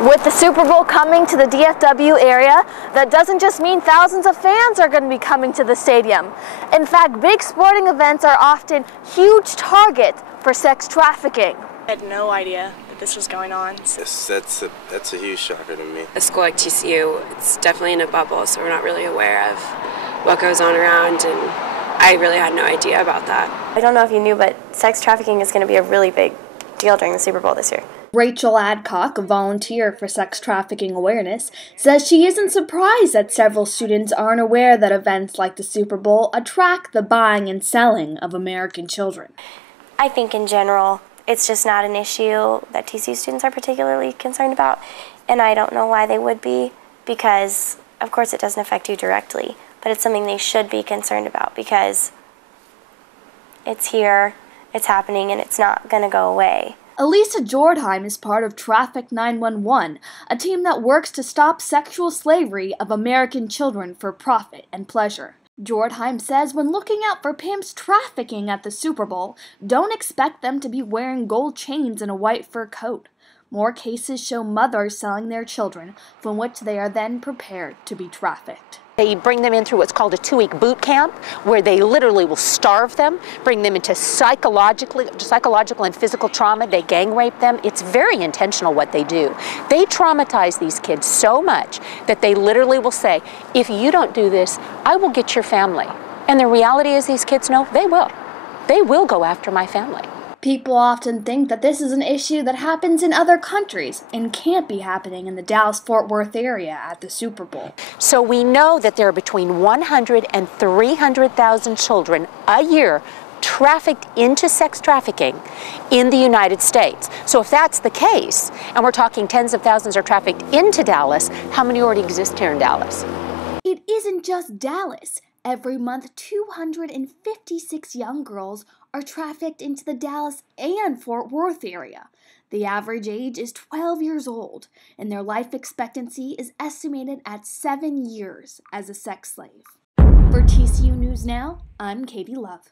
With the Super Bowl coming to the DFW area, that doesn't just mean thousands of fans are going to be coming to the stadium. In fact, big sporting events are often huge targets for sex trafficking. I had no idea that this was going on. That's a huge shocker to me. A school like TCU, it's definitely in a bubble, so we're not really aware of what goes on around, and I really had no idea about that. I don't know if you knew, but sex trafficking is going to be a really big deal during the Super Bowl this year. Rachel Adcock, a volunteer for sex trafficking awareness, says she isn't surprised that several students aren't aware that events like the Super Bowl attract the buying and selling of American children. I think in general, it's just not an issue that TCU students are particularly concerned about, and I don't know why they would be, because of course it doesn't affect you directly, but it's something they should be concerned about because it's here, it's happening, and it's not going to go away. Elisa Jordheim is part of Traffic 911, a team that works to stop sexual slavery of American children for profit and pleasure. Jordheim says when looking out for pimps trafficking at the Super Bowl, don't expect them to be wearing gold chains and a white fur coat. More cases show mothers selling their children, from which they are then prepared to be trafficked. They bring them in through what's called a 2-week boot camp, where they literally will starve them, bring them into psychological and physical trauma. They gang rape them. It's very intentional what they do. They traumatize these kids so much that they literally will say, if you don't do this, I will get your family. And the reality is these kids know they will. They will go after my family. People often think that this is an issue that happens in other countries and can't be happening in the Dallas-Fort Worth area at the Super Bowl. So we know that there are between 100 and 300,000 children a year trafficked into sex trafficking in the United States. So if that's the case, and we're talking tens of thousands are trafficked into Dallas, how many already exist here in Dallas? It isn't just Dallas. Every month, 256 young girls are trafficked into the Dallas and Fort Worth area. The average age is 12 years old, and their life expectancy is estimated at 7 years as a sex slave. For TCU News Now, I'm Katie Love.